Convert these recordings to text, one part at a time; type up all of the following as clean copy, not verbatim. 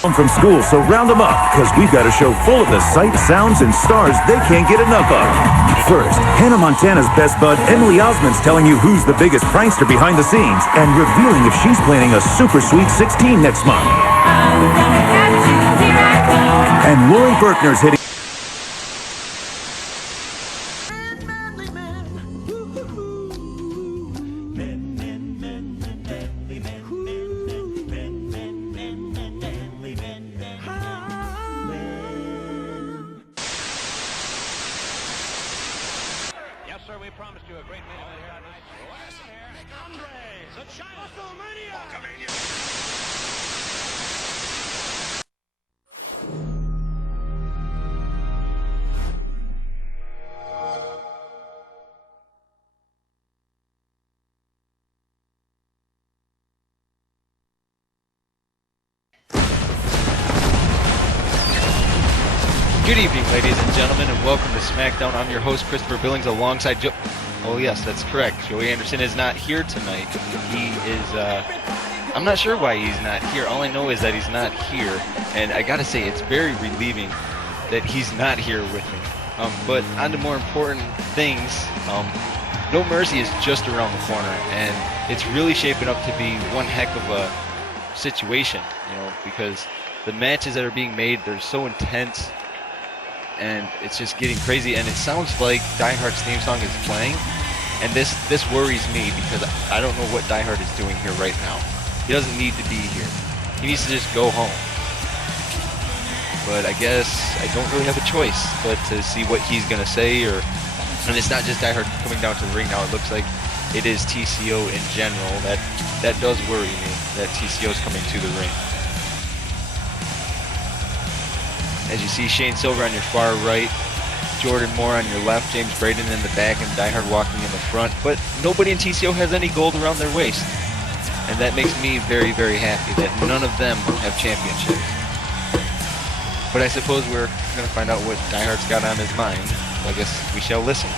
Home from school, so round them up, because we've got a show full of the sights, sounds, and stars they can't get enough of. First, Hannah Montana's best bud, Emily Osmond's telling you who's the biggest prankster behind the scenes and revealing if she's planning a super sweet 16 next month. And Lori Berkner's hitting... Yes, sir, we promised you a great main event here tonight. Andre, the China Good evening, ladies and gentlemen, and welcome to SmackDown. I'm your host, Christopher Billings, alongside Joe. Oh, yes, that's correct. Joey Anderson is not here tonight. He is, I'm not sure why he's not here. All I know is that he's not here, and I gotta say, it's very relieving that he's not here with me. But on to more important things, No Mercy is just around the corner, and it's really shaping up to be one heck of a situation, because the matches that are being made, they're so intense, and it's just getting crazy, and it sounds like Die Hard's theme song is playing, and this worries me because I don't know what Die Hard is doing here right now. He doesn't need to be here. He needs to just go home. But I guess I don't really have a choice but to see what he's gonna say, and it's not just Die Hard coming down to the ring now. It looks like it is TCO in general. That does worry me, that TCO is coming to the ring. As you see, Shane Silver on your far right, Jordan Moore on your left, James Braden in the back, and Die Hard walking in the front. But nobody in TCO has any gold around their waist. And that makes me very, very happy that none of them have championships. But I suppose we're going to find out what Die Hard's got on his mind. I guess we shall listen.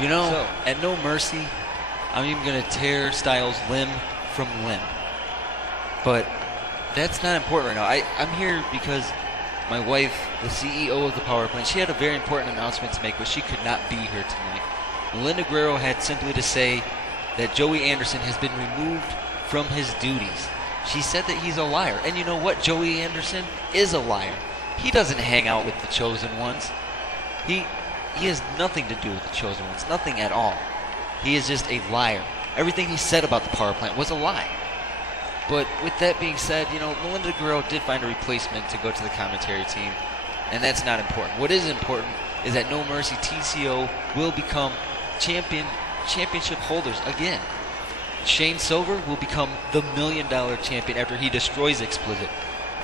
At No Mercy, I'm even going to tear Styles limb from limb. But that's not important right now. I'm here because my wife, the CEO of the power plant, she had a very important announcement to make, but she could not be here tonight. Melinda Guerrero had simply to say that Joey Anderson has been removed from his duties. She said that he's a liar. And you know what? Joey Anderson is a liar. He doesn't hang out with the Chosen Ones. He has nothing to do with the Chosen Ones. Nothing at all. He is just a liar. Everything he said about the power plant was a lie. But with that being said, Melinda Guerrero did find a replacement to go to the commentary team, and that's not important. What is important is that No Mercy TCO will become championship holders again. Shane Silver will become the $1 Million champion after he destroys Explicit.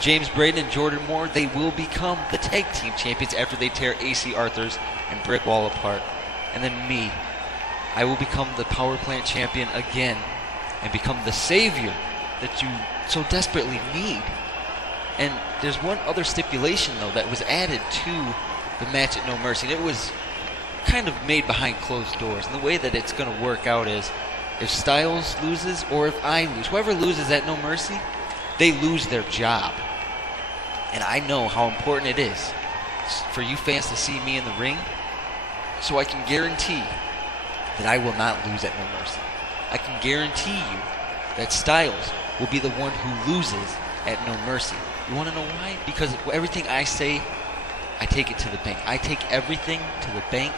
James Braden and Jordan Moore, they will become the tag team champions after they tear AC Arthurs and Brick Wall apart. And then me, I will become the power plant champion again and become the savior that you so desperately need. And there's one other stipulation, though, that was added to the match at No Mercy, and it was kind of made behind closed doors. And the way that it's going to work out is if Styles loses or if I lose, whoever loses at No Mercy, they lose their job. And I know how important it is for you fans to see me in the ring, so I can guarantee that I will not lose at No Mercy. I can guarantee you that Styles will be the one who loses at No Mercy. You want to know why? Because everything I say, I take it to the bank. I take everything to the bank,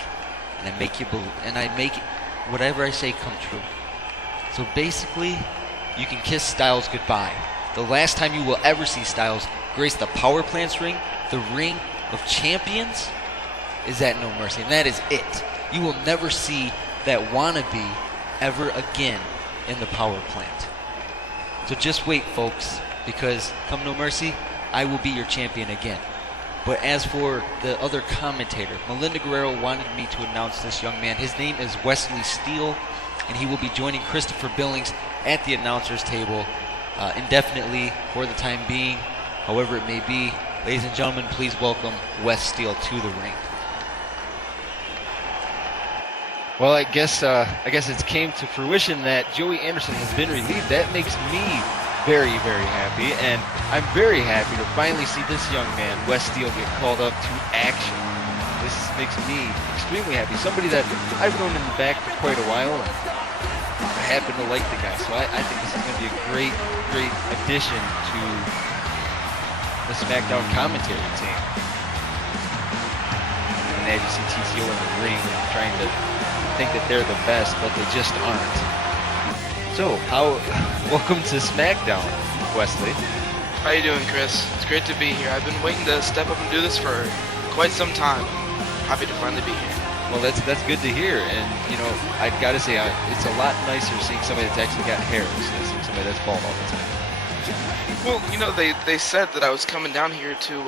and I make you believe, and I make whatever I say come true. So basically, you can kiss Styles goodbye. The last time you will ever see Styles grace the power plant's ring, the ring of champions, is at No Mercy, and that is it. You will never see that wannabe ever again in the power plant. So just wait, folks, because come No Mercy, I will be your champion again. But as for the other commentator, Melinda Guerrero wanted me to announce this young man. His name is Wesley Steele, and he will be joining Christopher Billings at the announcer's table indefinitely for the time being, however it may be. Ladies and gentlemen, please welcome Wes Steele to the ring. Well, I guess it came to fruition that Joey Anderson has been relieved. That makes me very, very happy, and I'm very happy to finally see this young man, Wes Steele, get called up to action. This makes me extremely happy. Somebody that I've known in the back for quite a while, and I happen to like the guy, so I think this is going to be a great, great addition to the SmackDown commentary team. And as you see TCO in the ring trying to think that they're the best, but they just aren't. So, welcome to SmackDown, Wesley. How you doing, Chris? It's great to be here. I've been waiting to step up and do this for quite some time. Happy to finally be here. Well, that's good to hear, and I've got to say, it's a lot nicer seeing somebody that's actually got hair instead of seeing somebody that's bald all the time. Well, they said that I was coming down here to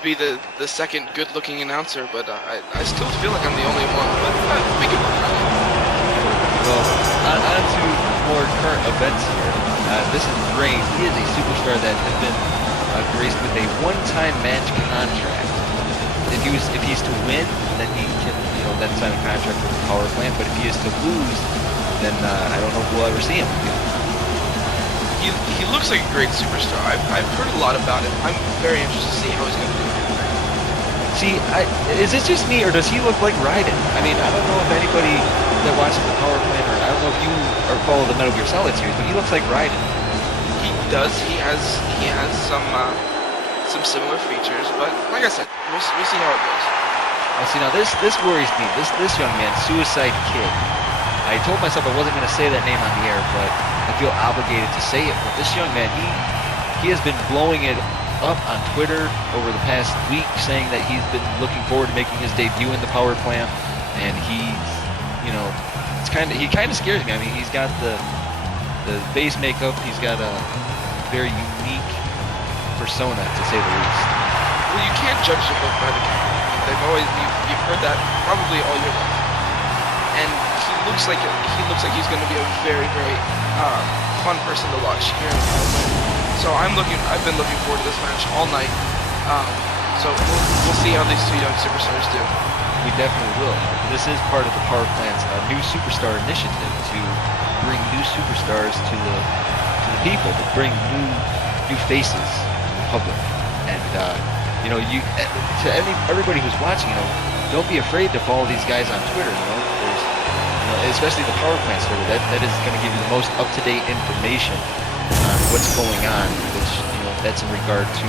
be the second good-looking announcer, but I still feel like I'm the only one. But we can work on it. Well, on to more current events here. This is Reign. He is a superstar that has been graced with a one-time match contract. If he's to win, then he can then sign a contract with the power plant. But if he is to lose, then I don't know if we'll ever see him again. He looks like a great superstar. I've heard a lot about him. I'm very interested to see how he's going to do. See, is this just me, or does he look like Raiden? I mean, I don't know if anybody that watches the power plant, or I don't know if you follow the Metal Gear Solid series, but he looks like Raiden. He does. He has some similar features, but like I said, we'll see how it goes. See, now this worries me. This young man, Suicide Kid. I told myself I wasn't going to say that name on the air, but I feel obligated to say it. But this young man, he has been blowing it up on Twitter over the past week, saying that he's been looking forward to making his debut in the power plant, and he kind of scares me. I mean, he's got the face makeup, he's got a very unique persona, to say the least. Well, you can't judge a book by the cover. You've heard that probably all your life, and he looks like he's going to be a very, very fun person to watch here in the power plant. So I've been looking forward to this match all night. So we'll see how these two young superstars do. We definitely will. This is part of the power plant's new superstar initiative to bring new superstars to the people, to bring new faces to the public. And to everybody who's watching, don't be afraid to follow these guys on Twitter. There's, especially the power plant Twitter. That is going to give you the most up-to-date information on what's going on, which that's in regard to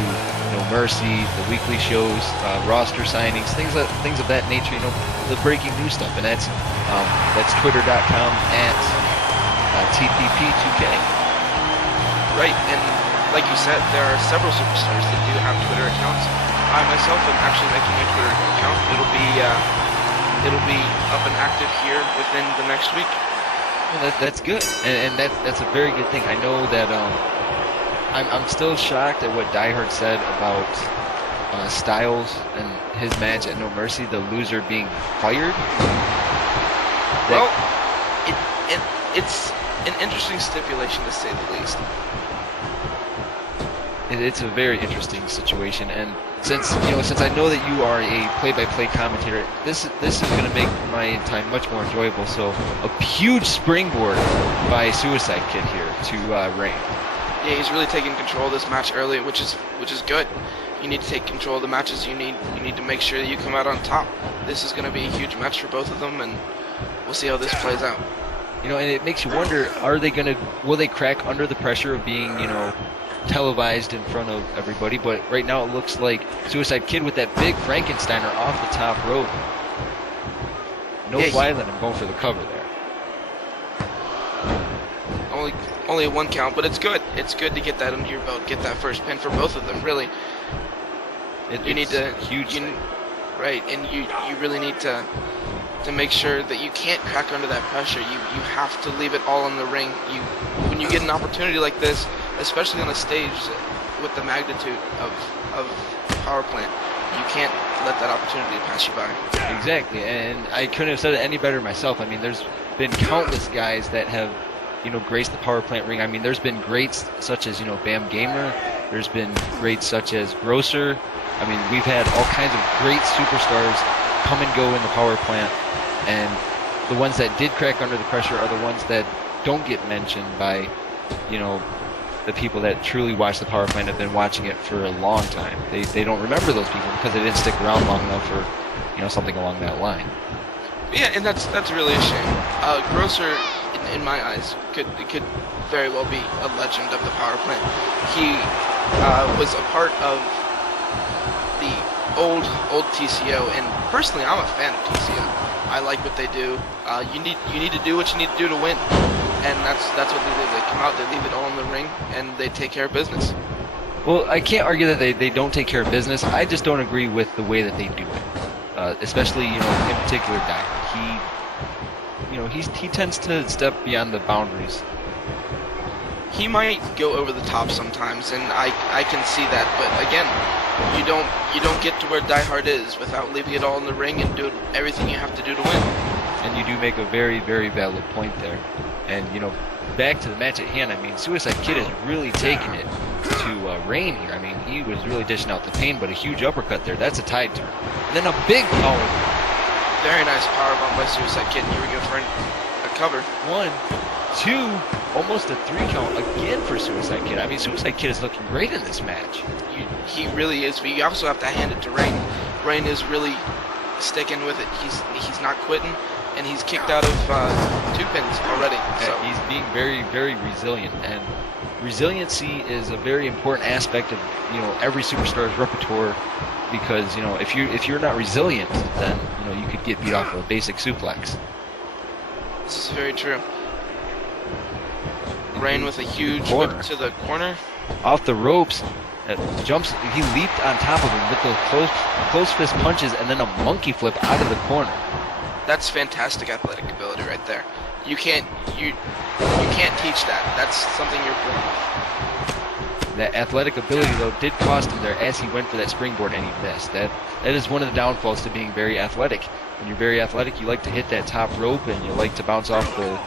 No Mercy, the weekly shows, roster signings, things of that nature. The breaking news stuff, and that's twitter.com @TPP2K. Right, and like you said, there are several superstars that do have Twitter accounts. I myself am actually making a Twitter account. It'll be up and active here within the next week. Well, that's good, and that's a very good thing. I know that I'm still shocked at what Die Hard said about Styles and his match at No Mercy, the loser being fired. Well, it's an interesting stipulation to say the least. It's a very interesting situation, and since I know that you are a play-by-play commentator, this is going to make my time much more enjoyable. So a huge springboard by Suicide Kid here to Reign. Yeah, he's really taking control of this match early, which is good. You need to take control of the matches. You need to make sure that you come out on top. This is going to be a huge match for both of them, and we'll see how this plays out. And it makes you wonder: will they crack under the pressure of being televised in front of everybody? But right now it looks like Suicide Kid with that big Frankensteiner off the top rope. No violent and going for the cover there. Only one count, but it's good. It's good to get that under your belt, get that first pin for both of them. Really, you need to right, and you really need to make sure that you can't crack under that pressure. You have to leave it all in the ring. When you get an opportunity like this, especially on a stage with the magnitude of power plant, you can't let that opportunity pass you by. Exactly, and I couldn't have said it any better myself. I mean, there's been countless guys that have graced the power plant ring. I mean, there's been greats such as Bam Gamer. There's been greats such as Grosser. I mean, we've had all kinds of great superstars come and go in the power plant, and the ones that did crack under the pressure are the ones that don't get mentioned by the people that truly watch the power plant have been watching it for a long time. They don't remember those people because they didn't stick around long enough for, something along that line. Yeah, and that's really a shame. Grosser, in my eyes, could very well be a legend of the power plant. He was a part of the old TCO, and personally, I'm a fan of TCO. I like what they do. You need to do what you need to do to win, and that's what they do. They come out, they leave it all in the ring, and they take care of business. Well, I can't argue that they don't take care of business. I just don't agree with the way that they do it. Especially, in particular, Guy. He tends to step beyond the boundaries. He might go over the top sometimes, and I can see that. But again, you don't get to where Die Hard is without leaving it all in the ring and doing everything you have to do to win. And you do make a very, very valid point there. And back to the match at hand. I mean, Suicide Kid has really taken it to Rain here. I mean, he was really dishing out the pain, but a huge uppercut there. That's a tide turn. And then a big power. Very nice power bomb by Suicide Kid. Here we go for a cover. 1, 2, almost a 3 count again for Suicide Kid. I mean, Suicide Kid is looking great in this match. He really is, but you also have to hand it to Rain. Rain is really sticking with it. He's not quitting, and he's kicked out of 2 pins already. So. He's being very, very resilient, and resiliency is a very important aspect of every superstar's repertoire. Because if you're not resilient, then you could get beat off of a basic suplex. This is very true. Rain with a huge whip to the corner. Off the ropes, jumps. He leaped on top of him with those close fist punches, and then a monkey flip out of the corner. That's fantastic athletic ability right there. You can't teach that. That's something you're born with. That athletic ability, though, did cost him there as he went for that springboard and he missed. That is one of the downfalls to being very athletic. When you're very athletic, you like to hit that top rope and you like to bounce off the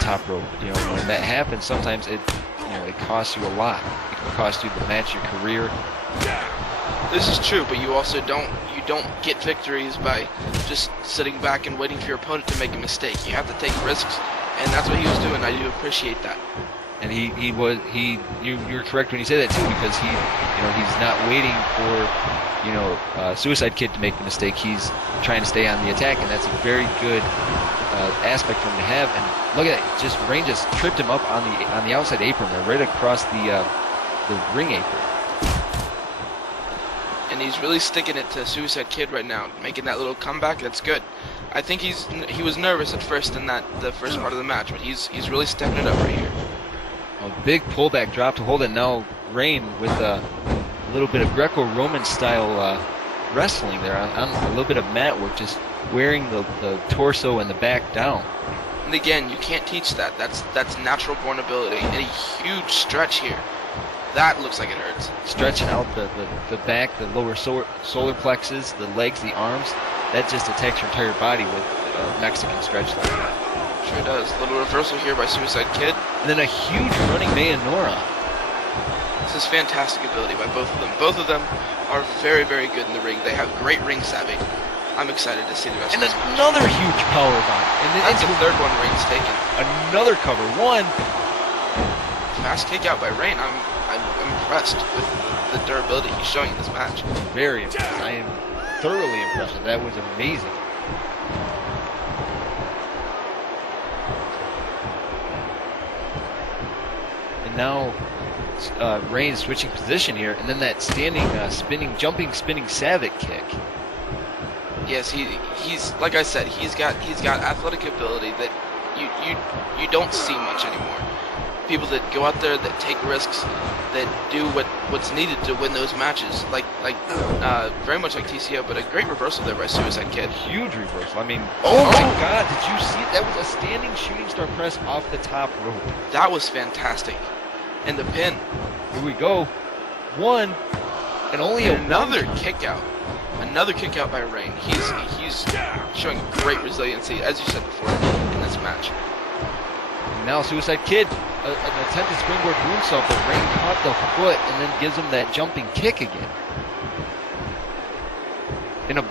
top rope. When that happens, sometimes it costs you a lot. It can cost you the match, your career. This is true, but you also don't get victories by just sitting back and waiting for your opponent to make a mistake. You have to take risks, and that's what he was doing. I do appreciate that. And you're correct when you say that too, because he's not waiting for Suicide Kid to make the mistake. He's trying to stay on the attack, and that's a very good aspect for him to have. And look at that, Rain just tripped him up on the outside apron there, right across the ring apron. And he's really sticking it to Suicide Kid right now, making that little comeback. That's good. I think he was nervous at first in the first part of the match, but he's really stepping it up right here. A big pullback drop to hold it. Now Rain with a little bit of Greco-Roman style wrestling there on a little bit of mat work, just wearing the torso and the back down. And again, you can't teach that. That's natural born ability. And a huge stretch here. That looks like it hurts. Stretching out the back, the lower solar plexus, the legs, the arms. That just attacks your entire body with a Mexican stretch like that. Sure does. A little reversal here by Suicide Kid. And then a huge running Mayanora. This is fantastic ability by both of them. Both of them are very, very good in the ring. They have great ring savvy. I'm excited to see the rest of this. And another huge power bomb. And then that's the third one Rain's taken. Another cover. 1. Fast kick out by Rain. I'm impressed with the durability he's showing in this match. Very impressed. I am thoroughly impressed. That was amazing. And now Rain switching position here, and then that standing, spinning Savick kick. Yes, he's like I said, he's got athletic ability that you don't see much anymore. People that go out there, that take risks, that do what's needed to win those matches, like very much like TCO, but a great reversal there by Suicide Kid. Huge reversal. I mean, oh my God, did you see it? That was a standing shooting star press off the top rope. That was fantastic. And the pin. Here we go. 1, and only another kick out. Another kick out by Rain. He's showing great resiliency, as you said before, in this match. And now Suicide Kid, an attempted springboard moonsault, but Rain caught the foot and then gives him that jumping kick again. In a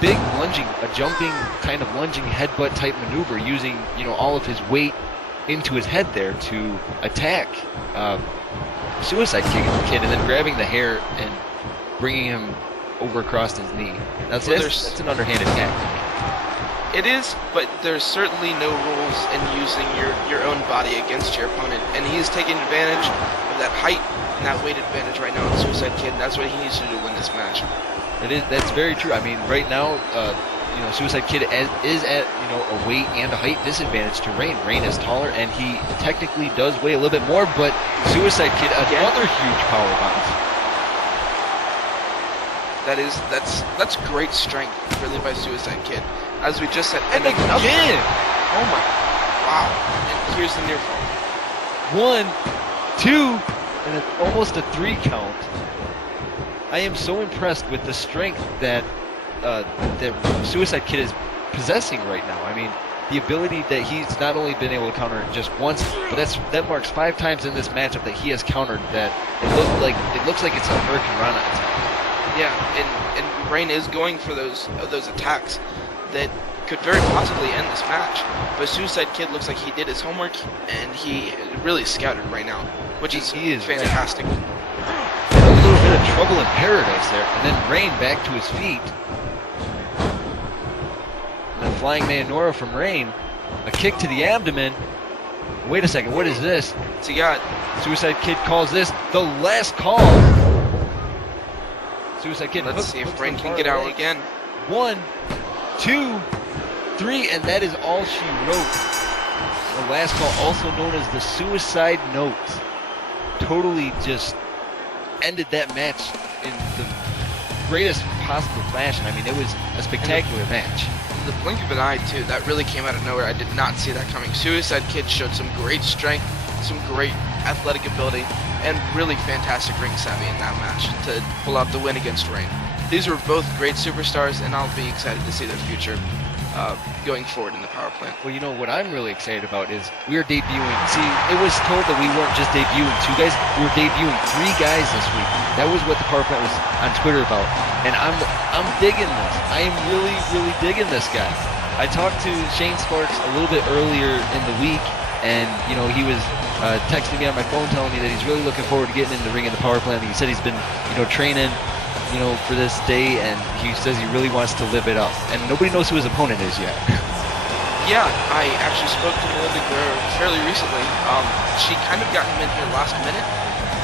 big lunging, a jumping kind of lunging headbutt type maneuver, using all of his weight into his head there to attack Suicide Kid, and then grabbing the hair and bringing him over across his knee. That's an underhanded tactic. It is, but there's certainly no rules in using your own body against your opponent, and he's taking advantage of that height and that weight advantage right now on Suicide Kid, and that's what he needs to do to win this match. That's very true. I mean, right now, Suicide Kid is at a weight and a height disadvantage to Rain. Rain is taller, and he technically does weigh a little bit more, but Suicide Kid, another huge power bomb. That's great strength, really, by Suicide Kid. As we just said, and again! Oh my, wow. And here's the near fall. 1, 2, and it's almost a 3 count. I am so impressed with the strength that Suicide Kid is possessing right now. I mean, the ability that he's not only been able to counter just once, but that marks 5 times in this matchup that he has countered that it looks like it's a Hurricane Rana attack. Yeah, and Rain is going for those attacks that could very possibly end this match. But Suicide Kid looks like he did his homework, and he really scouted right now, which is fantastic. A little bit of trouble in paradise there, and then Rain back to his feet. And then flying Mayonora from Rain, a kick to the abdomen. Wait a second, what is this? What's he got? Suicide Kid calls this the last call. Suicide Kid. Let's see if Rain can get out again. 1, 2, 3, and that is all she wrote. The last call, also known as the Suicide Note, totally just ended that match in the greatest possible fashion. I mean, it was a spectacular match. The blink of an eye, too, that really came out of nowhere. I did not see that coming. Suicide Kid showed some great strength, some great athletic ability, and really fantastic ring savvy in that match to pull out the win against Rain. These were both great superstars, and I'll be excited to see their future going forward in the power plant. Well, what I'm really excited about is we are debuting. See, it was told that we weren't just debuting 2 guys, we were debuting 3 guys this week. That was what the power plant was on Twitter about, and I'm digging this. I am really, really digging this guy. I talked to Shane Sparks a little bit earlier in the week, and he was texting me on my phone telling me that he's really looking forward to getting in the ring in the power plant. He said he's been training for this day, and he says he really wants to live it up. And nobody knows who his opponent is yet. Yeah, I actually spoke to Melinda Guerrero fairly recently. She kind of got him in here last minute,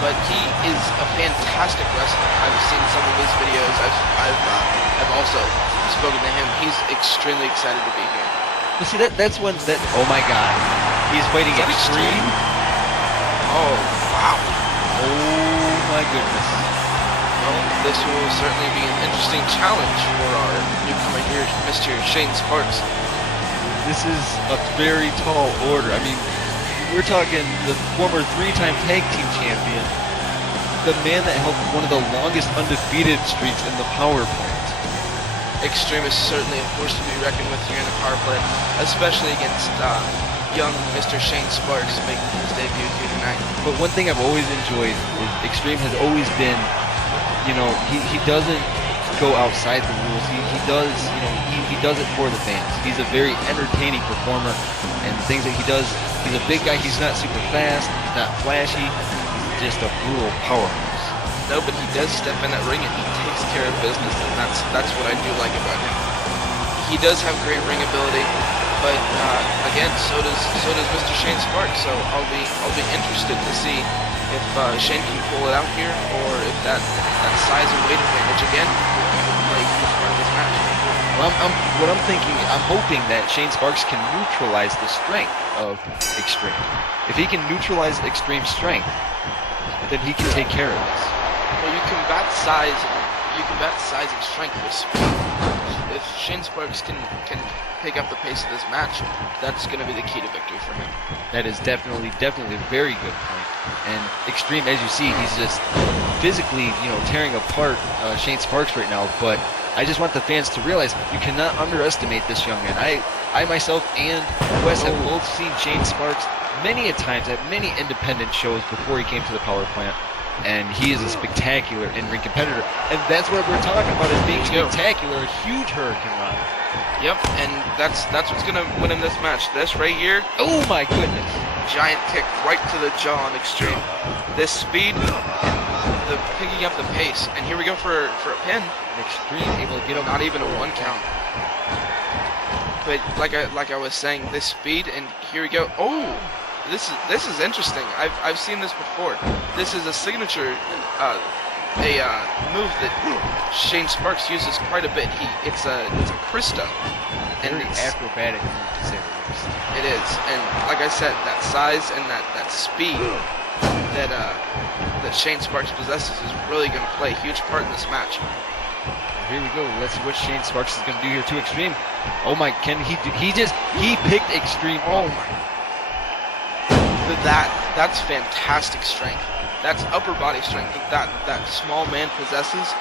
but he is a fantastic wrestler. I've seen some of his videos. I've also spoken to him. He's extremely excited to be here. Well, see, that's when oh my God, he's fighting Extreme. Oh wow. Oh my goodness. Well, this will certainly be an interesting challenge for our newcomer here, Mr. Shane Sparks. This is a very tall order. I mean, we're talking the former 3-time tag team champion, the man that held one of the longest undefeated streaks in the power plant. Extreme is certainly a force to be reckoned with here in the power plant, especially against young Mr. Shane Sparks making his debut here tonight. But one thing I've always enjoyed is Extreme has always been, he doesn't go outside the rules. He does, he does it for the fans. He's a very entertaining performer, and the things that he does, he's a big guy. He's not super fast. He's not flashy. He's just a brutal powerhouse. No, but he does step in that ring and he takes care of business, and that's what I do like about him. He does have great ring ability, but again, so does Mr. Shane Sparks. So I'll be interested to see if Shane can pull it out here, or if that size and weight advantage again will play a huge part of this match. Well, I'm hoping that Shane Sparks can neutralize the strength of Extreme. If he can neutralize Extreme's strength, then he can take care of this. Well, you combat size and strength with speed. If Shane Sparks can pick up the pace of this match, that's going to be the key to victory for him. That is definitely a very good point. And Extreme, as you see, he's just physically, tearing apart Shane Sparks right now. But I just want the fans to realize you cannot underestimate this young man. I myself and Wes have both seen Shane Sparks many a times at many independent shows before he came to the power plant. And he is a spectacular in-ring competitor. And that's what we're talking about as being spectacular, a huge Hurricane Rana. Yep, and that's what's going to win him this match. This right here. Oh my goodness. giant kick right to the jaw on Extreme. This speed, the picking up the pace, and here we go for a pin. Extreme able to get up. Not even a 1 count. But like I was saying, this speed, and here we go. Oh, this is interesting. I've seen this before. This is a signature move that Shane Sparks uses quite a bit. It's a Christo, and Very it's acrobatic move to say the least. it is. And like I said, that size and that speed that Shane Sparks possesses is really going to play a huge part in this match. Here we go. Let's see what Shane Sparks is going to do here to Extreme. Oh my, can he do? He picked Extreme. Oh my. That's fantastic strength. That's upper body strength that small man possesses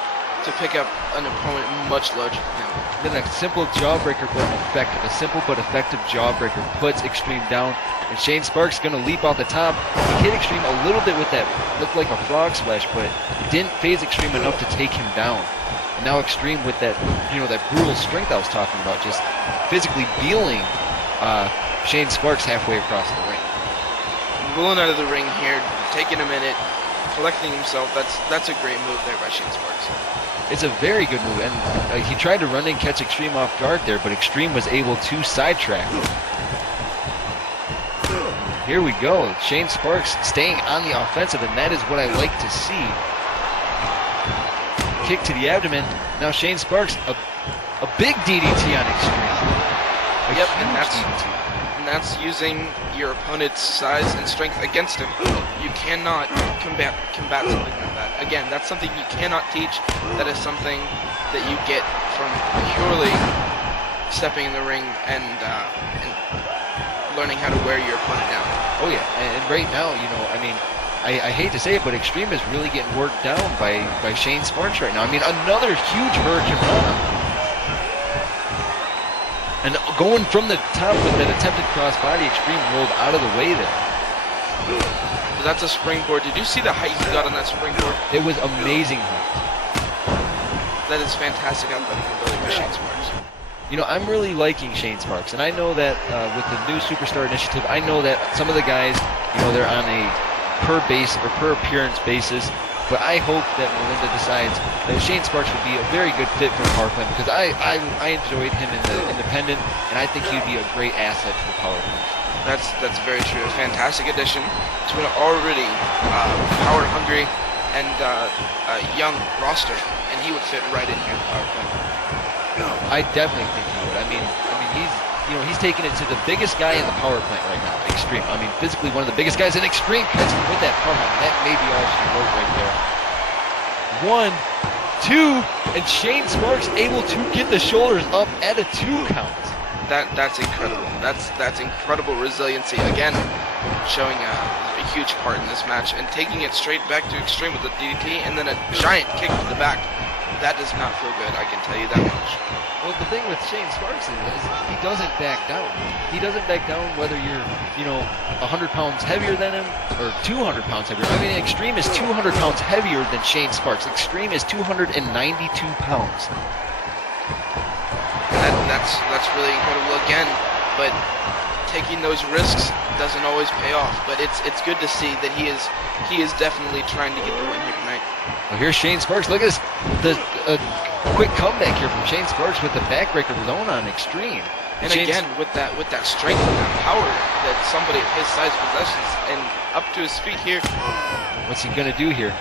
to pick up an opponent much larger than him. Then a simple jawbreaker but effective. A simple but effective jawbreaker puts Extreme down. And Shane Sparks is going to leap off the top. He hit Extreme a little bit with that, looked like a frog splash, but it didn't phase Extreme enough to take him down. And now Extreme with that, that brutal strength I was talking about, just physically dealing Shane Sparks halfway across the ring. Rolling out of the ring here, taking a minute, collecting himself. That's a great move there by Shane Sparks. It's a very good move, and he tried to run and catch Extreme off guard there, but Extreme was able to sidetrack him. Here we go. Shane Sparks staying on the offensive, and that is what I like to see. Kick to the abdomen. Now Shane Sparks, a big DDT on Extreme. Yep, and that's using your opponent's size and strength against him. You cannot combat something like that. Again, that's something you cannot teach. That is something that you get from purely stepping in the ring and learning how to wear your opponent down. Oh yeah, and right now, I hate to say it, but Extreme is really getting worked down by Shane Sparks right now. I mean, another huge Hurricane Rana. And going from the top with that attempted crossbody, Extreme rolled out of the way there. That's a springboard. Did you see the height he got on that springboard? It was amazing height. That is fantastic athletic ability by Shane Sparks. I'm really liking Shane Sparks, and I know that with the new Superstar Initiative, I know that some of the guys, they're on a per appearance basis. But I hope that Melinda decides that Shane Sparks would be a very good fit for the power plant, because I enjoyed him in the independent, and I think he'd be a great asset to the power plant. That's very true. A fantastic addition to an already power hungry and young roster, and he would fit right in here in the power plant. I definitely think he would. I mean he's taking it to the biggest guy in the power plant right now, Extreme. I mean, physically one of the biggest guys in Extreme, catching with that power plant. That may be all she wrote right there. 1, 2, and Shane Sparks able to get the shoulders up at a 2 count. That's incredible. That's incredible resiliency. Again, showing a huge part in this match and taking it straight back to Extreme with the DDT and then a giant kick to the back. That does not feel good, I can tell you that much. Well, the thing with Shane Sparks is he doesn't back down. He doesn't back down whether you're, 100 pounds heavier than him or 200 pounds heavier. I mean, Extreme is 200 pounds heavier than Shane Sparks. Extreme is 292 pounds. That's really incredible again, but taking those risks doesn't always pay off. But it's good to see that he is definitely trying to get the win here tonight. Well, here's Shane Sparks. Look at this, the quick comeback here from Shane Sparks with the backbreaker zone on Extreme. And again, with that strength and that power that somebody of his size possesses, and up to his feet here. What's he gonna do here?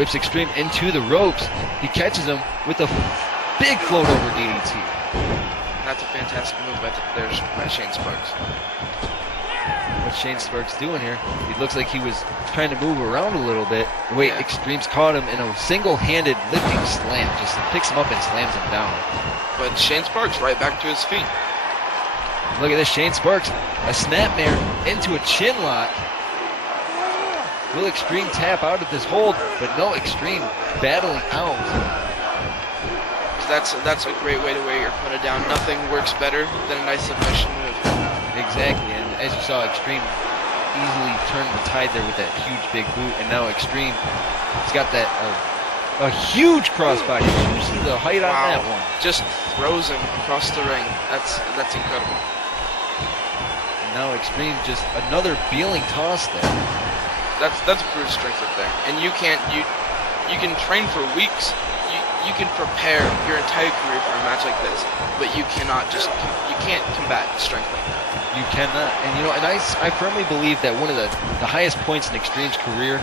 Whips Extreme into the ropes. He catches him with a big float over DDT. That's a fantastic move by Shane Sparks. What's Shane Sparks doing here? He looks like he was trying to move around a little bit. Wait, yeah. Extreme's caught him in a single-handed lifting slam. Just picks him up and slams him down. But Shane Sparks right back to his feet. Look at this, Shane Sparks. A snapmare into a chin lock. Will Extreme tap out of this hold? But no, Extreme battling out. That's a great way to wear your opponent down. Nothing works better than a nice submission move. Exactly, and as you saw, Extreme easily turned the tide there with that huge big boot, and now Extreme, he's got that a huge crossbody. Did you see the height on that one? Just throws him across the ring. That's incredible. now Extreme just another feeling toss there. That's brute strength right there. And you can train for weeks. You can prepare your entire career for a match like this, but you can't combat strength like that. You cannot. And I firmly believe that one of the highest points in Extreme's career,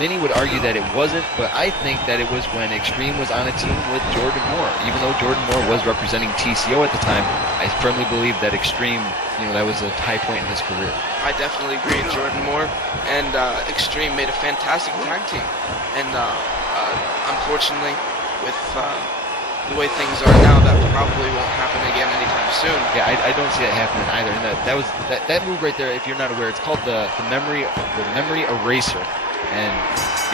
many would argue that it wasn't, but I think that it was when Extreme was on a team with Jordan Moore. Even though Jordan Moore was representing TCO at the time, I firmly believe that Extreme, that was a high point in his career. I definitely agree. Jordan Moore and Extreme made a fantastic tag team, and unfortunately, with the way things are now, that probably won't happen again anytime soon. Yeah, I don't see that happening either. And that move right there, if you're not aware, it's called the memory eraser. And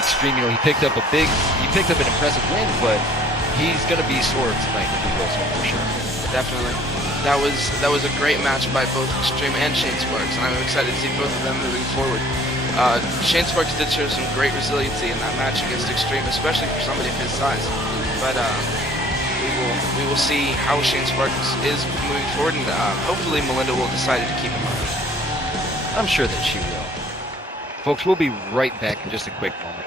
Extreme, he picked up an impressive win, but he's gonna be sore tonight if he goes home for sure. Definitely. That was a great match by both Extreme and Shane Sparks, and I'm excited to see both of them moving forward. Shane Sparks did show some great resiliency in that match against Extreme, especially for somebody of his size. But we will see how Shane Sparks is moving forward, and hopefully Melinda will decide to keep him on. I'm sure that she will. Folks, we'll be right back in just a quick moment.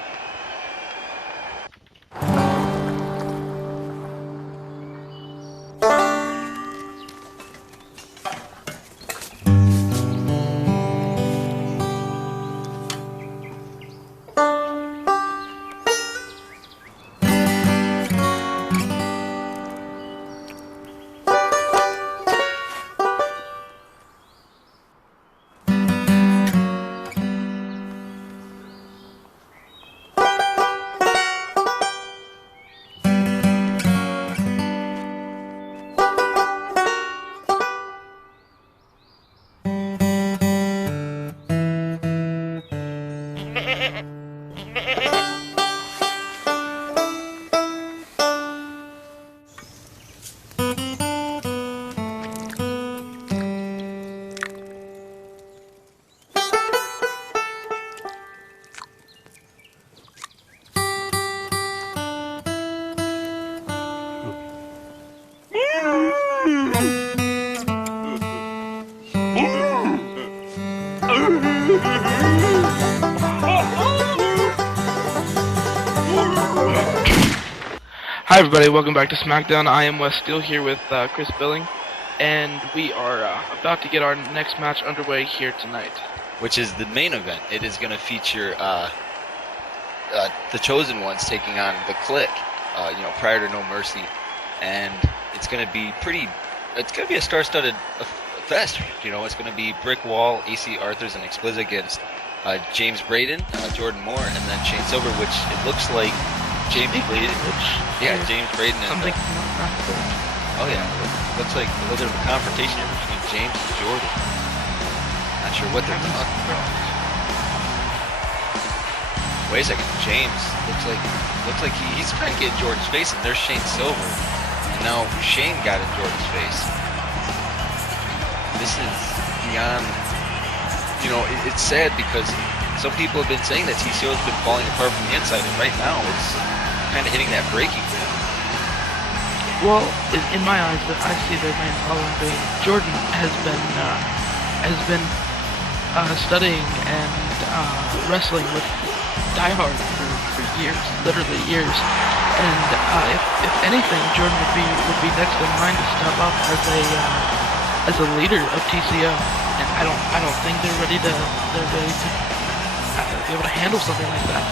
Hi everybody, welcome back to SmackDown. I am Wes Steele here with Chris Billing, and we are about to get our next match underway here tonight. Which is the main event. It is going to feature the Chosen Ones taking on the Clique, prior to No Mercy, and it's going to be a star-studded fest. It's going to be Brick Wall, AC Arthurs, and Explicit against James Braden, Jordan Moore, and then Shane Silver, which it looks like James Braden. James Braden and something. Oh yeah, looks like a little bit of a confrontation here between James and Jordan. Not sure what they're talking about. Wait a second, James looks like he's trying to get in Jordan's face, and there's Shane Silver, and now Shane got in Jordan's face. This is beyond. It's sad because some people have been saying that TCO has been falling apart from the inside, and right now it's kind of hitting that breaking point. Well, in my eyes, I see their main problem being Jordan has been studying and wrestling with Die Hard for years, literally years. And if anything, Jordan would be next in line to step up as a leader of TCO. And I don't think they're ready to be able to handle something like that.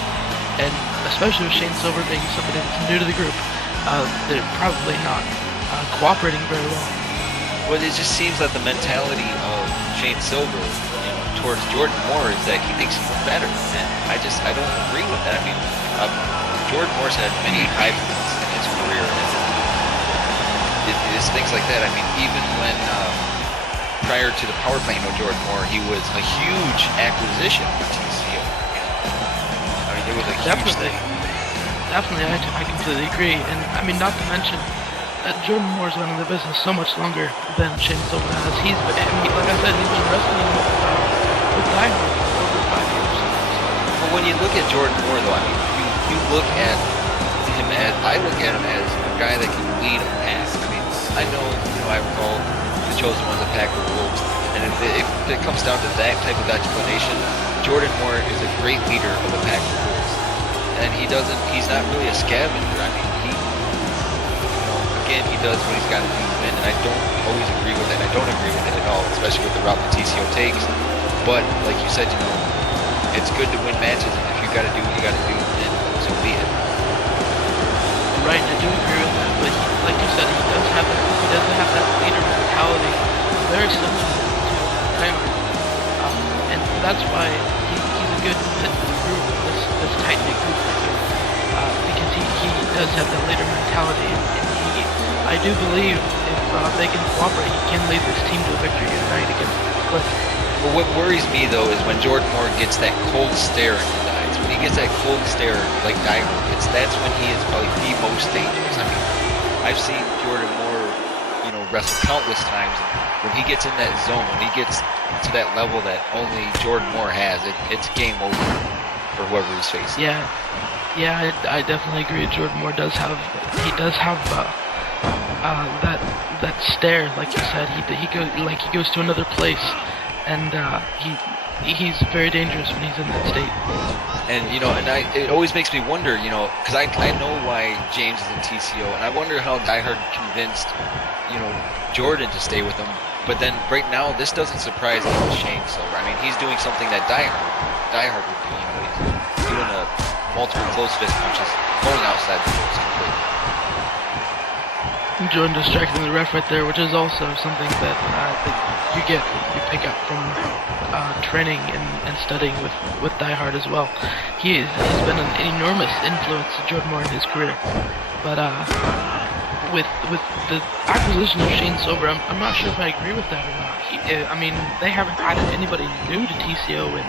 And especially with Shane Silver being somebody that's new to the group, they're probably not cooperating very well. Well, it just seems that the mentality of Shane Silver, towards Jordan Moore is that he thinks he's better, and I don't agree with that. I mean, Jordan Moore's had many high points in his career, and it's things like that. I mean, even when prior to the power plant, Jordan Moore, he was a huge acquisition for TCO. I mean, it was a huge thing. Definitely, I completely agree. And I mean, not to mention that Jordan Moore's been in the business so much longer than Shane Silver has. Like I said, he's been wrestling with Die Hard for over 5 years. Well, when you look at Jordan Moore, though, I mean, you look at him as I look at him as a guy that can lead a pack. I mean, I know I recall the Chosen Ones, a pack of wolves. And if it comes down to that type of explanation, Jordan Moore is a great leader of the Pack Bulls. And he's not really a scavenger. I mean, again, he does what he's got to do to win, and I don't always agree with it. I don't agree with it at all, especially with the route the TCO takes. But, like you said, it's good to win matches, and if you got to do what you got to do, then so be it. Right, I do agree with that, but like you said, he does have that leader mentality, very similar to Diamond, and that's why he's a good fit for the group, this tight-knit group right here, because he does have that leader mentality, and I do believe if they can cooperate, he can lead this team to a victory tonight against Cliff. Well, what worries me, though, is when Jordan Moore gets that cold stare in his eyes. When he gets that cold stare like Diamond gets, that's when he is probably the most dangerous. I mean, I've seen Jordan Moore, wrestle countless times. And when he gets in that zone, when he gets to that level that only Jordan Moore has, it's game over for whoever he's facing. Yeah, I definitely agree. Jordan Moore does have that stare, like you said. He goes to another place, and he's very dangerous when he's in that state. And it always makes me wonder, because I know why James is in TCO, and I wonder how Diehard convinced Jordan to stay with him. But then right now, this doesn't surprise me with Shane Silver. I mean, he's doing something that Diehard would do. He's doing multiple close fist punches, going outside the ropes completely. Jordan distracting the ref right there, which is also something that you pick up from training and studying with Diehard as well. He's been an enormous influence to Jordan Moore in his career, but with the acquisition of Shane Silver, I'm not sure if I agree with that or not. They haven't added anybody new to TCO in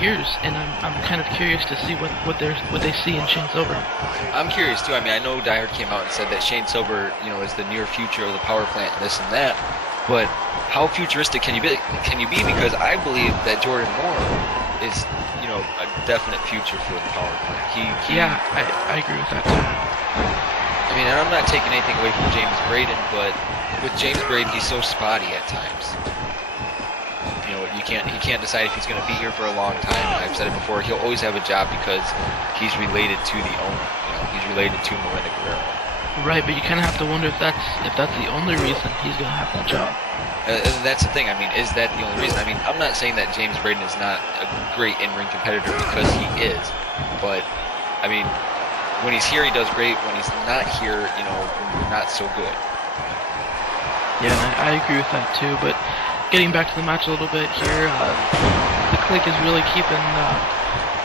years, and I'm kind of curious to see what they see in Shane Silver. I'm curious too. I know Diehard came out and said that Shane Silver, is the near future of the power plant, and this and that. But how futuristic can you be? Because I believe that Jordan Moore is, a definite future for the power plant. I agree with that too. And I'm not taking anything away from James Braden, but with James Braden, he's so spotty at times. He can't decide if he's going to be here for a long time. And I've said it before, he'll always have a job because he's related to the owner. He's related to Melinda Guerrero. Right, but you kind of have to wonder if that's the only reason he's going to have that job. And that's the thing. Is that the only reason? I'm not saying that James Braden is not a great in-ring competitor, because he is. But when he's here, he does great. When he's not here, not so good. Yeah, and I agree with that too. But getting back to the match a little bit here, the Clique is really keeping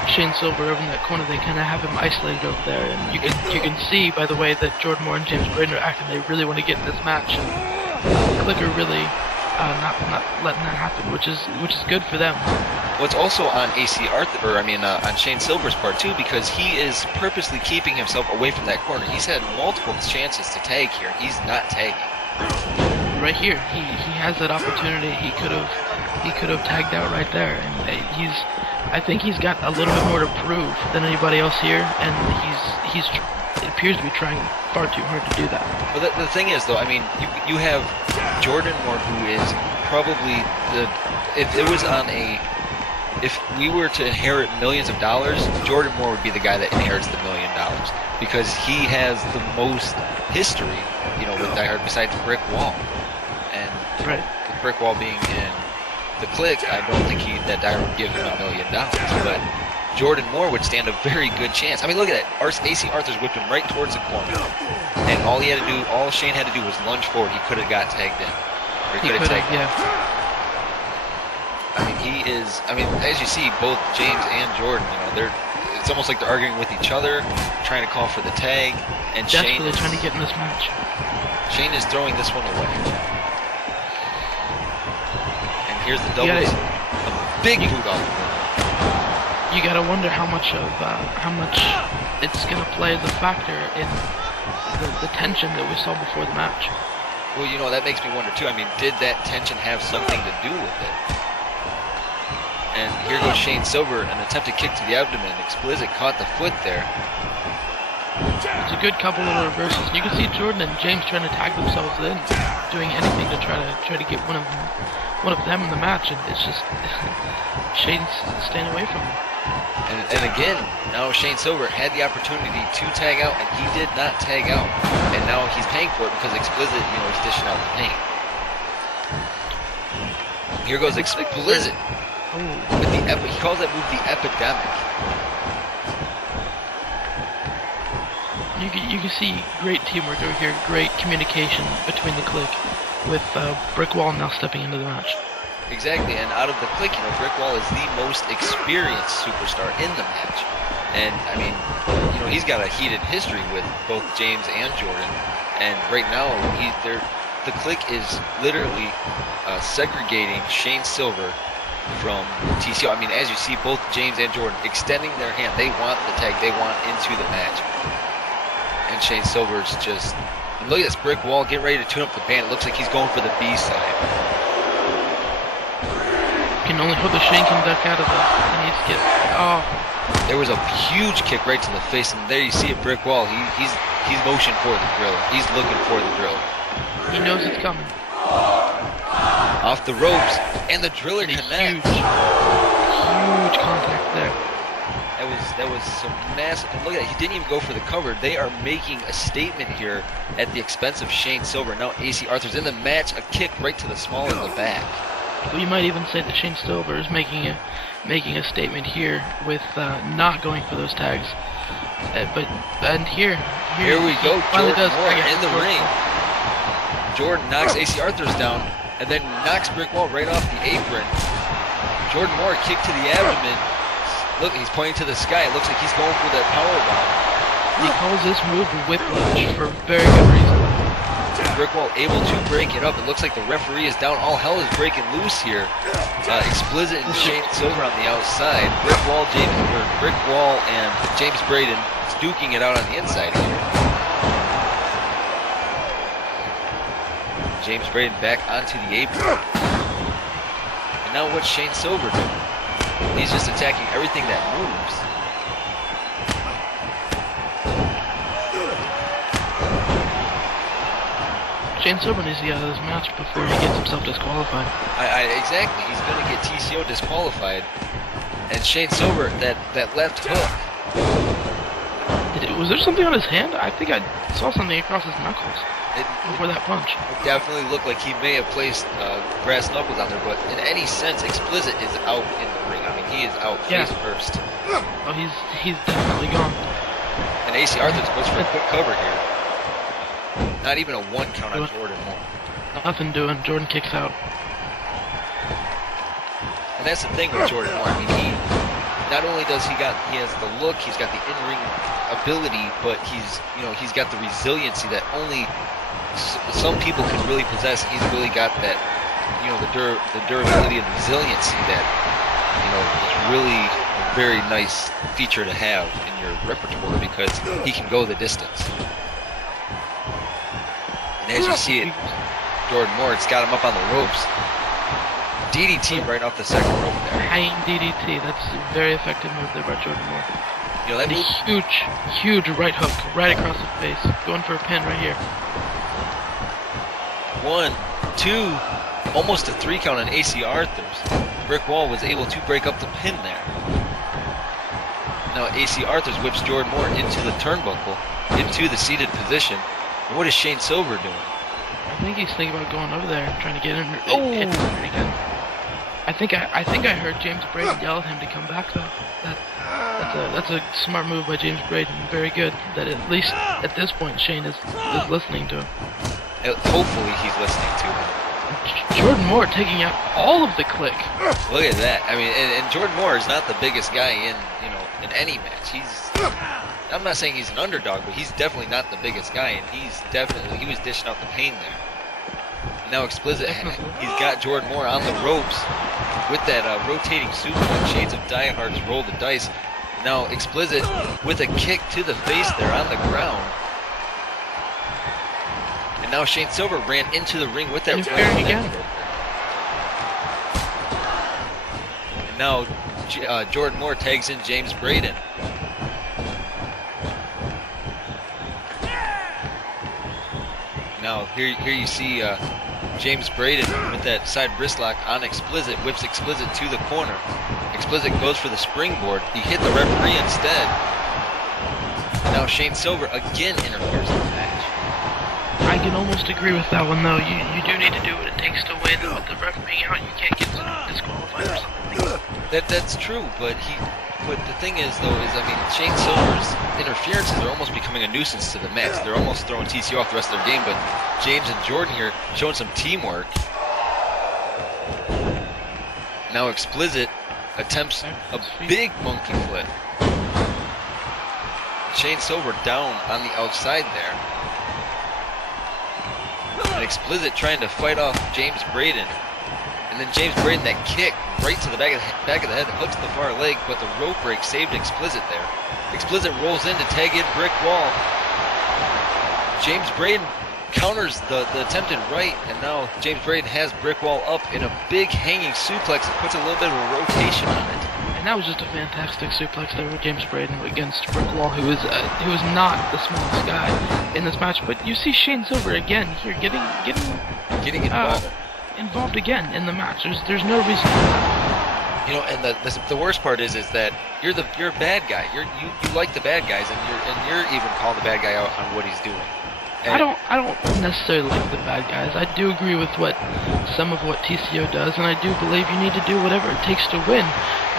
Shane Silver over in that corner. They kind of have him isolated over there, and you can see by the way that Jordan Moore and James Braden are acting. They really want to get in this match, and the Clique are really not letting that happen, which is good for them. Well, it's also on on Shane Silver's part too, because he is purposely keeping himself away from that corner. He's had multiple chances to tag here. He's not tagging. Right here, he has that opportunity. He could have tagged out right there, and I think he's got a little bit more to prove than anybody else here, and it appears to be trying far too hard to do that. Well, the thing is, though, you have Jordan Moore, who is probably if we were to inherit millions of dollars, Jordan Moore would be the guy that inherits the $1 million, because he has the most history, with Diehard besides Brick Wall. And right. The Brick Wall being in the Clique, I don't think that Diehard would give him $1 million. But Jordan Moore would stand a very good chance. Look at that. AC Arthur's whipped him right towards the corner, and all Shane had to do was lunge forward. He could have got tagged in. Or he could have tagged in. He is. As you see, both James and Jordan, it's almost like they're arguing with each other, trying to call for the tag, and desperately trying to get in this match. Shane is throwing this one away. And here's the doubles. A big boot off the board. You gotta wonder how much it's gonna play as a factor in the tension that we saw before the match. Well, that makes me wonder too. Did that tension have something to do with it? And here goes Shane Silver, an attempted kick to the abdomen. Explicit caught the foot there. It's a good couple of reverses. You can see Jordan and James trying to tag themselves in, doing anything to try to get one of them in the match, and it's just Shane's staying away from him. And again, now Shane Silver had the opportunity to tag out, and he did not tag out. And now he's paying for it because Explicit, he's dishing out the pain. Here goes Explicit. With he calls that move the epidemic. You can see great teamwork over here, great communication between the clique, with Brick Wall now stepping into the match. Exactly, and out of the clique, Brick Wall is the most experienced superstar in the match. And, I mean, he's got a heated history with both James and Jordan. And right now, the clique is literally segregating Shane Silver from TCO. I mean, as you see, both James and Jordan extending their hand. They want the tag. They want into the match. And Shane Silver's just... And look at this Brick Wall getting ready to tune up the band. It looks like he's going for the B side. Can only hope that Shane can duck out of that. He needs to get... Oh. There was a huge kick right to the face, and there you see a Brick Wall. He's motioning for the driller. He's looking for the driller. He knows it's coming. Off the ropes, and the driller connects. Huge contact there. That was some massive. Look at that. He didn't even go for the cover. They are making a statement here at the expense of Shane Silver. Now AC Arthur's in the match. A kick right to the small of the back. Well, you might even say that Shane Silver is making a statement here with not going for those tags. Here we go. Jordan Moore in the ring. Ring. Jordan knocks AC Arthur's down and then knocks Brick Wall right off the apron. Jordan Moore kick to the abdomen. Look, he's pointing to the sky. It looks like he's going for that powerbomb. He calls this move whiplash for very good reason. Brick Wall able to break it up. It looks like the referee is down. All hell is breaking loose here. Explicit and Shane Silver on the outside. Brick Wall and James Braden duking it out on the inside here. James Braden back onto the apron. And now what's Shane Silver doing? He's just attacking everything that moves. Shane Silver needs to get out of this match before he gets himself disqualified. Exactly. He's going to get TCO disqualified. And Shane Silver, that left hook. Was there something on his hand? I think I saw something across his knuckles before that punch. It definitely looked like he may have placed brass knuckles on there, but in any sense, Explicit is out in the ring. I mean, he is out face first. Oh, he's definitely gone. And AC Arthur goes for a quick cover here. Not even a 1 count on Jordan Moore. Nothing doing. Jordan kicks out. And that's the thing with Jordan Moore. I mean, he not only has the look, he's got the in-ring ability, but he's got the resiliency that only some people can really possess. He's really got that, the durability and resiliency that, is really a very nice feature to have in your repertoire because he can go the distance. And as you see it, Jordan Moore, it's got him up on the ropes. DDT right off the second rope there. Hanging DDT. That's a very effective move there by Jordan Moore. That move, huge right hook right across the face. Going for a pin right here. 1, 2, almost a 3 count on AC Arthur's. Brick Wall was able to break up the pin there. Now AC Arthur's whips Jordan Moore into the turnbuckle, into the seated position. And what is Shane Silver doing? I think he's thinking about going over there, trying to get in again. I think I heard James Braden yell at him to come back though. That's a smart move by James Braden. Very good. That at least at this point Shane is listening to him. Hopefully he's listening to him. Jordan Moore taking out all of the clique. Look at that. I mean, and Jordan Moore is not the biggest guy in any match. I'm not saying he's an underdog, but he's definitely not the biggest guy, and he was dishing out the pain there. Now Explicit, he's got Jordan Moore on the ropes with that rotating suplex. Shades of Die Hard's roll the dice. Now Explicit with a kick to the face there on the ground. And now Shane Silver ran into the ring with that right again. And now Jordan Moore tags in James Braden. now. Here you see James Braden with that side wrist lock on Explicit, whips Explicit to the corner. Explicit goes for the springboard. He hit the referee instead. Now Shane Silver again interferes in the match. I can almost agree with that one, though. You do need to do what it takes to win. With the ref being out, you can't get disqualified or something. That's true, but the thing is, though, Shane Silver's interferences are almost becoming a nuisance to the match. They're almost throwing TCO off the rest of their game, but James and Jordan here showing some teamwork. Now Explicit attempts a big monkey flip. Shane Silver down on the outside there. And Explicit trying to fight off James Braden. And then James Braden, that kick right to the back of the head, hooks the far leg, but the rope break saved Explicit there. Explicit rolls in to tag in brick wall. James Braden counters the attempted right, and now James Braden has brick wall up in a big hanging suplex that puts a little bit of a rotation on it. And that was just a fantastic suplex there with James Braden against Brick Wall, who is not the smallest guy in this match. But you see Shane Silver again here getting involved again in the match. There's no reason for that. You know, and the worst part is that you're a bad guy. You like the bad guys, and you're even calling the bad guy out on what he's doing. And I don't necessarily like the bad guys. I do agree with some of what TCO does, and I do believe you need to do whatever it takes to win.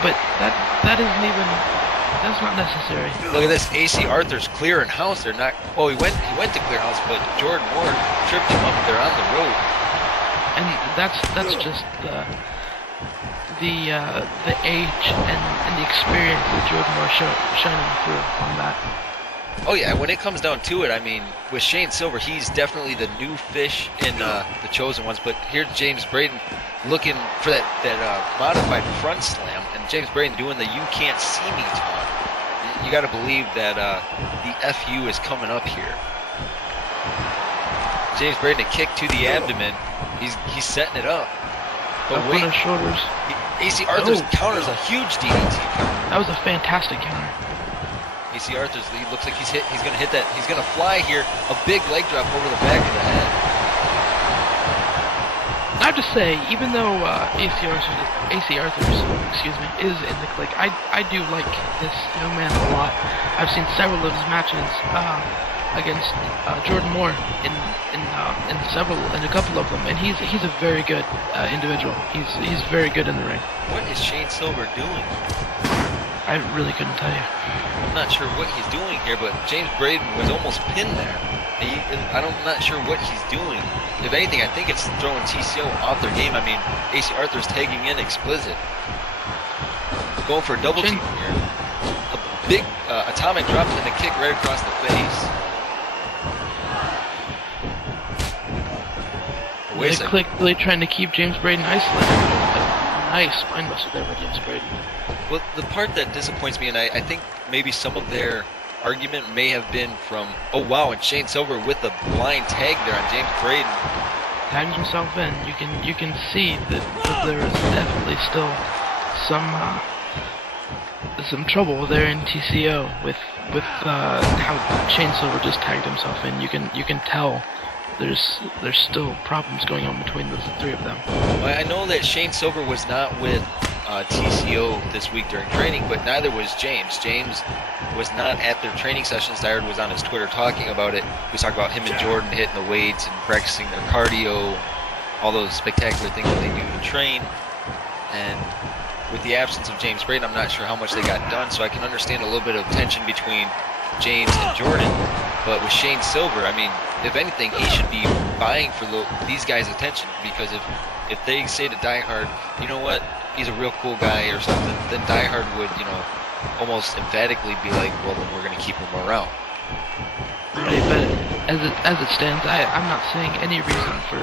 But that's not necessary. Look at this, AC Arthur's clearing house. They're not. Well, he went to clear house, but Jordan Moore tripped him up. They're on the road, and that's just the age and the experience that Jordan Moore shining through on that. Oh yeah, when it comes down to it, with Shane Silver, he's definitely the new fish in the Chosen Ones. But here's James Braden looking for that modified front slam, and James Braden doing the "you can't see me" taunt. You got to believe that the FU is coming up here. James Braden, a kick to the abdomen. He's setting it up. But wait, shoulders. AC Arthur's counters a huge DDT counter. That was a fantastic counter. AC Arthur's, he looks like he's going to hit that. He's going to fly here. A big leg drop over the back of the head. I have to say, even though AC Arthur's, is in the clique, I do like this young man a lot. I've seen several of his matches against Jordan Moore in a couple of them, and he's a very good individual. He's very good in the ring. What is Shane Silver doing? I really couldn't tell you. I'm not sure what he's doing here, but James Braden was almost pinned there. I'm not sure what he's doing. If anything, I think it's throwing TCO off their game. AC Arthur's tagging in Explicit. Going for a double team here. A big atomic drop and a kick right across the face. Wait a second. Click really trying to keep James Braden isolated. Nice spine buster there by James Braden. Well, the part that disappoints me, and I think maybe some of their argument may have been from, oh wow, and Shane Silver with the blind tag there on James Braden. Tags himself in. You can see that there is definitely still some trouble there in TCO with how Shane Silver just tagged himself in. You can tell there's still problems going on between the three of them. Well, I know that Shane Silver was not with TCO this week during training, but neither was James. James was not at their training sessions. Dyer was on his Twitter talking about it. We talked about him and Jordan hitting the weights and practicing their cardio, all those spectacular things that they do to train. And with the absence of James Braden, I'm not sure how much they got done, so I can understand a little bit of tension between James and Jordan. But with Shane Silver, if anything, he should be vying for these guys' attention, because if they say to Die Hard, you know what, he's a real cool guy or something, then Die Hard would, almost emphatically be like, well, then we're going to keep him around. Right, but as it stands, I'm not seeing any reason for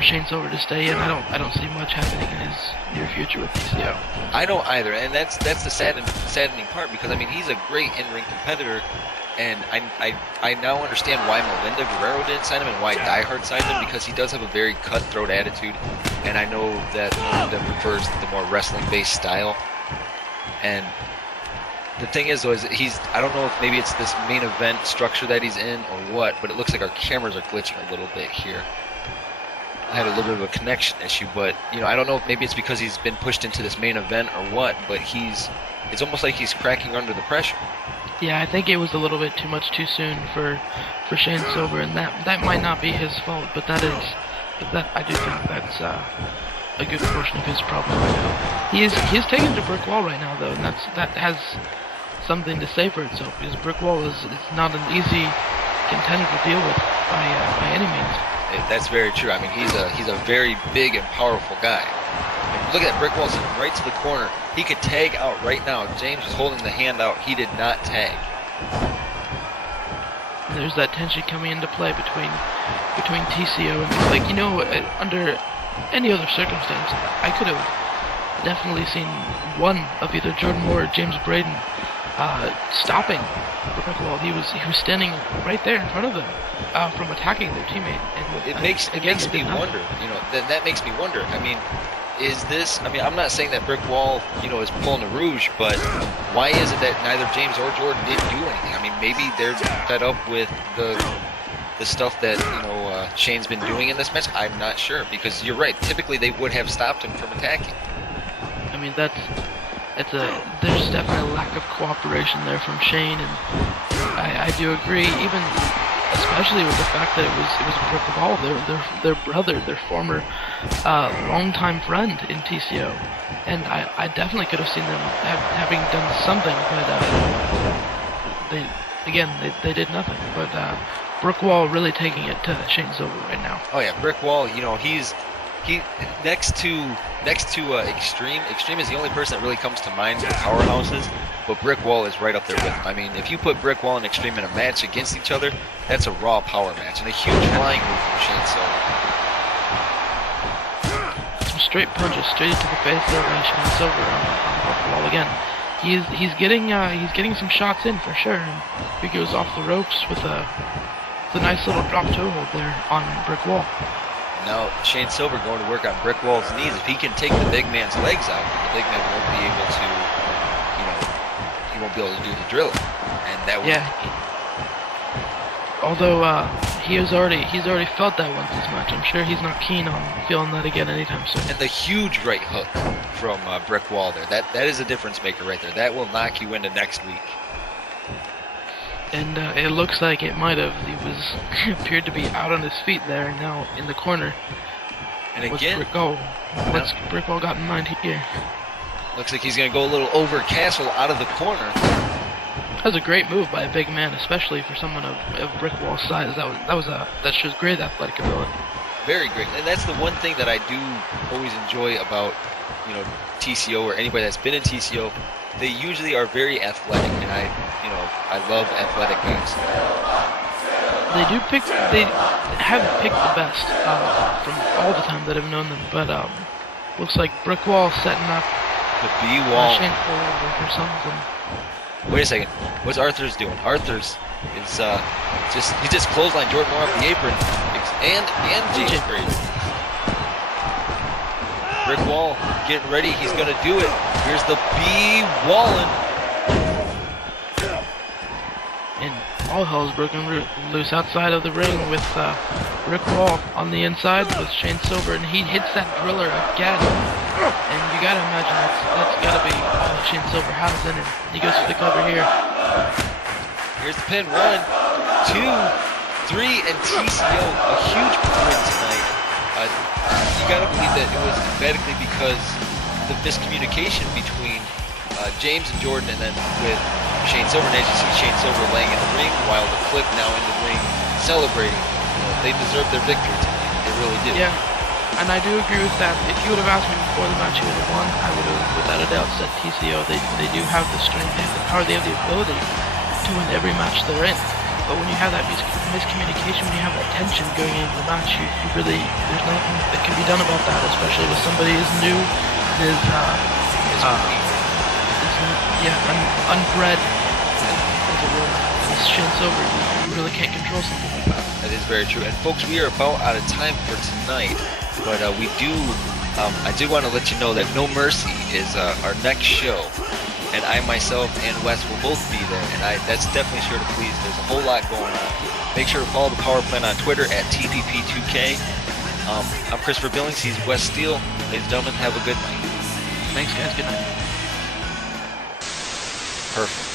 Shane Silver to stay in. I don't see much happening in his near future with TCO. I don't either, and that's the saddening part, because he's a great in-ring competitor, and I now understand why Melinda Guerrero didn't sign him and why Die Hard signed him, because he does have a very cutthroat attitude, and I know that Melinda prefers the more wrestling-based style. And the thing is, though, is I don't know if maybe it's this main event structure that he's in or what, but it looks like our cameras are glitching a little bit here. I had a little bit of a connection issue, but I don't know if maybe it's because he's been pushed into this main event or what, but it's almost like he's cracking under the pressure. Yeah, I think it was a little bit too much too soon for Shane Silver, and that might not be his fault, but I do think that's a good portion of his problem right now. He's taken to brick wall right now, though, and that has something to say for itself, because brick wall is not an easy contender to deal with by any means. That's very true. I mean, he's a very big and powerful guy. And look at that, brick wall sitting right to the corner. He could tag out right now. James was holding the hand out. He did not tag. And there's that tension coming into play between TCO and under any other circumstance, I could have definitely seen one of either Jordan Moore or James Braden stopping brick wall. He was standing right there in front of them from attacking their teammate. And it makes me wonder. That makes me wonder. I mean, is this? I mean, I'm not saying that brick wall, is pulling the rouge, but why is it that neither James or Jordan didn't do anything? I mean, maybe they're fed up with the stuff that Shane's been doing in this match. I'm not sure, because you're right. Typically, they would have stopped him from attacking. I mean, there's definitely a lack of cooperation there from Shane, and I do agree, even especially with the fact that it was Brick Wall, their brother, their former longtime friend in TCO, and I definitely could have seen them having done something, but they did nothing. But Brick Wall really taking it to Shane Silver right now. Oh yeah, Brick Wall. He next to Extreme. Extreme is the only person that really comes to mind for powerhouses, but Brick Wall is right up there with him. I mean, if you put Brick Wall and Extreme in a match against each other, that's a raw power match, and a huge flying move from Shane Silver. Some straight punches straight to the face there by Shane Silver on Brick Wall again. He's getting some shots in for sure. And he goes off the ropes with a nice little drop toe hold there on Brick Wall. Now Shane Silver going to work on Brick Wall's knees. If he can take the big man's legs out, the big man won't be able to, he won't be able to do the drilling. And that would... Yeah. Although he's already felt that once this match, I'm sure he's not keen on feeling that again anytime soon. And the huge right hook from Brick Wall there, that is a difference maker right there. That will knock you into next week. And it looks like it might have. He appeared to be out on his feet there, and now in the corner. And again, what's Brick Wall got in mind here? Looks like he's going to go a little over Castle out of the corner. That was a great move by a big man, especially for someone of Brick Wall's size. That shows great athletic ability. Very great, and that's the one thing that I do always enjoy about TCO or anybody that's been in TCO. They usually are very athletic, and I love athletic guys. They have picked the best from all the time that I've known them, but looks like Brick Wall setting up the B wall or something. Wait a second, what's Arthur's doing? Arthur's is he just clotheslined Jordan Moore off the apron, and James Braden. Brick Wall getting ready, he's gonna do it. Here's the B Wallin. And all hell's broken loose outside of the ring with Brick Wall on the inside with Shane Silver, and he hits that driller again. And you gotta imagine that's gotta be all that Shane Silver has in him. He goes for the cover here. Here's the pin, 1, 2, 3, and TCO, a huge win tonight. You gotta believe that it was emphatically because the miscommunication between James and Jordan, and then with Shane Silver. And as you see Shane Silver laying in the ring, while the Click now in the ring celebrating. They deserve their victory tonight. They really do. Yeah, and I do agree with that. If you would have asked me before the match who would have won, I would have without a doubt said TCO. They do have the strength, they have the power, they have the ability to win every match they're in. But when you have that miscommunication, when you have that tension going into the match, you really, there's nothing that can be done about that, especially with somebody as new, unbred, as it were, as Shane Silver. You really can't control something like that. That is very true. And folks, we are about out of time for tonight, but I did want to let you know that No Mercy is our next show. and I myself and Wes will both be there, and that's definitely sure to please. There's a whole lot going on. Make sure to follow the Power Plant on Twitter at TPP2K. I'm Christopher Billings. He's Wes Steele. Ladies and gentlemen, have a good night. Thanks, guys. Good night. Perfect.